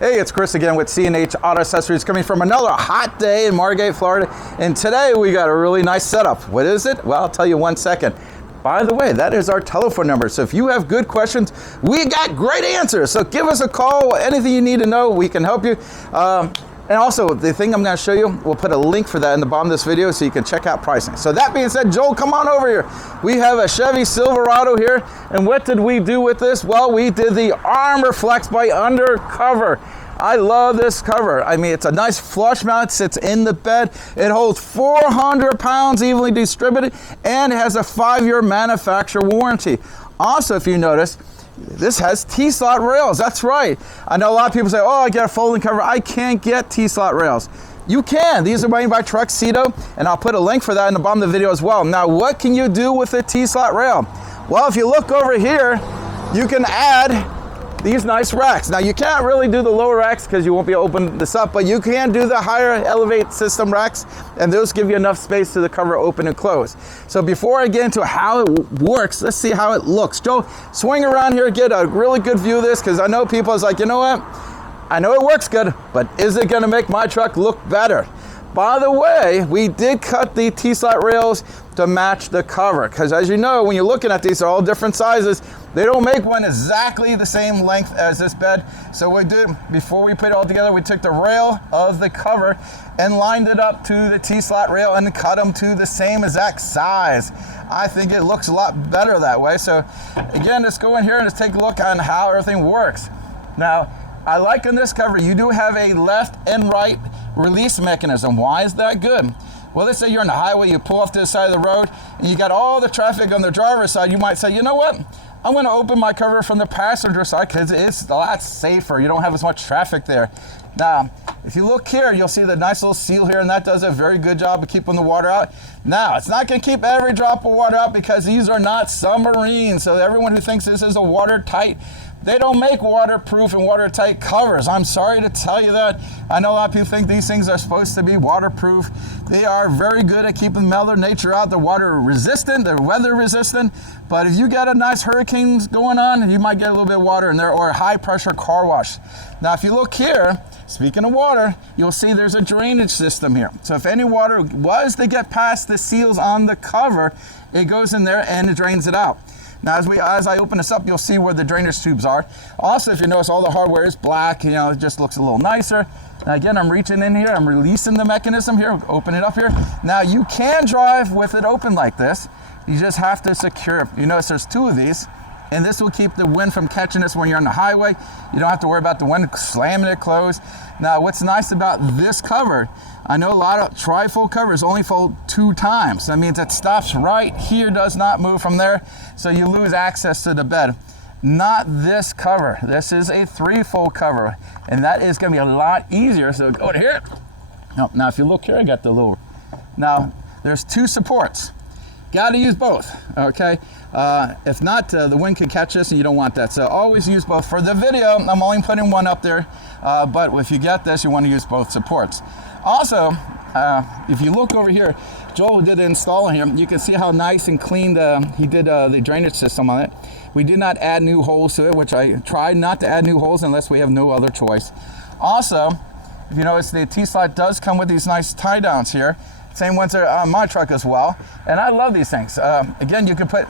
Hey, it's Chris again with C&H Auto Accessories, coming from another hot day in Margate, Florida. And today we got a really nice setup. What is it? Well, I'll tell you 1 second. By the way, that is our telephone number. So if you have good questions, we got great answers. So give us a call. Anything you need to know, we can help you. And also, the thing I'm going to show you, we'll put a link for that in the bottom of this video so you can check out pricing. So that being said, Joel, come on over here. We have a Chevy Silverado here. And what did we do with this? Well, we did the Armor Flex by Undercover. I love this cover. I mean, it's a nice flush mount. It sits in the bed. It holds 400 pounds evenly distributed, and it has a 5-year manufacturer warranty. Also, if you notice, this has T-slot rails. That's right. I know a lot of people say, oh, I get a folding cover. I can't get T-slot rails. You can. These are made by Tuxedo, and I'll put a link for that in the bottom of the video as well. Now, what can you do with a T-slot rail? Well, if you look over here, you can add these nice racks. Now, you can't really do the lower racks because you won't be able to open this up, but you can do the higher elevate system racks, and those give you enough space to the cover open and close. So before I get into how it works, let's see how it looks. Joe, swing around here, get a really good view of this, because I know people is like, you know what? I know it works good, but is it gonna make my truck look better? By the way, we did cut the T-slot rails to match the cover, because as you know, when you're looking at these, they're all different sizes. They don't make one exactly the same length as this bed. So what we did, before we put it all together, we took the rail of the cover and lined it up to the T-slot rail and cut them to the same exact size. I think it looks a lot better that way. So again, let's go in here and let's take a look on how everything works. Now, I like in this cover, you do have a left and right release mechanism. Why is that good? Well, let's say you're on the highway, you pull off to the side of the road, and you got all the traffic on the driver's side. You might say, you know what? I'm going to open my cover from the passenger side because it's a lot safer. You don't have as much traffic there. Now, if you look here, you'll see the nice little seal here, and that does a very good job of keeping the water out. Now, it's not going to keep every drop of water out because these are not submarines. So everyone who thinks this is a watertight, they don't make waterproof and watertight covers. I'm sorry to tell you that. I know a lot of people think these things are supposed to be waterproof. They are very good at keeping Mother Nature out. They're water resistant, they're weather resistant. But if you got a nice hurricanes going on, you might get a little bit of water in there, or a high pressure car wash. Now, if you look here, speaking of water, you'll see there's a drainage system here. So if any water was to get past the seals on the cover, it goes in there and it drains it out. Now, as I open this up, you'll see where the drainage tubes are. Also, if you notice, all the hardware is black. You know, it just looks a little nicer. Now, again, I'm reaching in here. I'm releasing the mechanism here. Open it up here. Now, you can drive with it open like this. You just have to secure it. You notice there's 2 of these, and this will keep the wind from catching us when you're on the highway. You don't have to worry about the wind slamming it closed. Now, what's nice about this cover, I know a lot of trifold covers only fold 2 times. That means it stops right here, does not move from there, so you lose access to the bed. Not this cover. This is a 3-fold cover, and that is going to be a lot easier. So go to here. Now, if you look here, I got the little. Now, there's 2 supports. Got to use both, okay? If not, the wind can catch this, and you don't want that. So always use both. For the video, I'm only putting one up there, but if you get this, you want to use both supports. Also, if you look over here, Joel did the installing here. You can see how nice and clean he did the drainage system on it. We did not add new holes to it, which I tried not to add new holes unless we have no other choice. Also, if you notice, the T-slot does come with these nice tie downs here. Same ones are on my truck as well. And I love these things. Again, you can put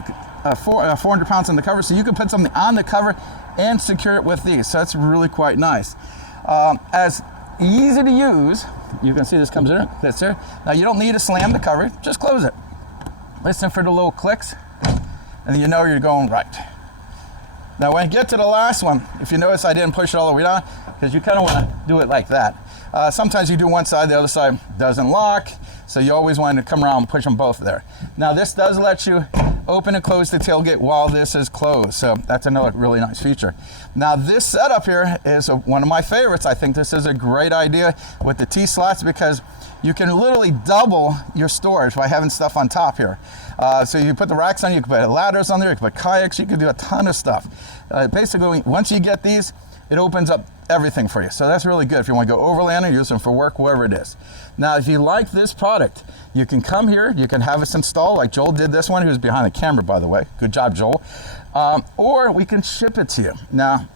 400 pounds on the cover, so you can put something on the cover and secure it with these. So that's really quite nice. As easy to use, you can see this comes in, fits there. Now, you don't need to slam the cover, just close it. Listen for the little clicks, and you know you're going right. Now, when I get to the last one, if you notice I didn't push it all the way down, because you kind of want to do it like that. Sometimes you do one side, the other side doesn't lock, so you always want to come around and push them both there. Now, this does let you open and close the tailgate while this is closed, so that's another really nice feature. Now, this setup here is one of my favorites. I think this is a great idea with the T-slots, because you can literally double your storage by having stuff on top here. So you put the racks on, you can put ladders on there, you can put kayaks, you can do a ton of stuff. Basically, once you get these, it opens up everything for you. So that's really good if you want to go overland or use them for work, wherever it is. Now, if you like this product, you can come here, you can have us installed like Joel did this one, who's behind the camera, by the way. Good job, Joel. Or we can ship it to you. Now,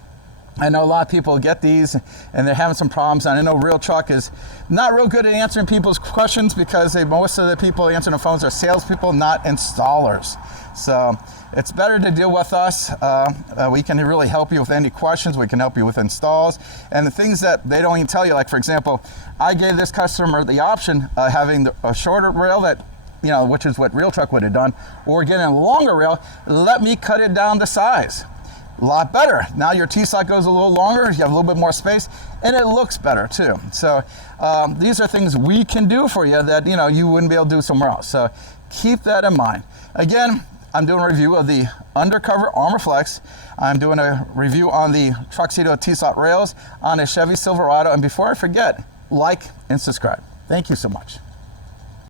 I know a lot of people get these and they're having some problems. And I know Real Truck is not real good at answering people's questions because most of the people answering the phones are salespeople, not installers. So it's better to deal with us. We can really help you with any questions. We can help you with installs and the things that they don't even tell you. Like, for example, I gave this customer the option of having a shorter rail that, which is what Real Truck would have done, or getting a longer rail. Let me cut it down to size. A lot better. Now your T-slot goes a little longer, you have a little bit more space, and it looks better too. So these are things we can do for you that you wouldn't be able to do somewhere else. So keep that in mind. Again, I'm doing a review of the Undercover Armor Flex. I'm doing a review on the Tuxedo T-slot rails on a Chevy Silverado. And before I forget, like and subscribe. Thank you so much.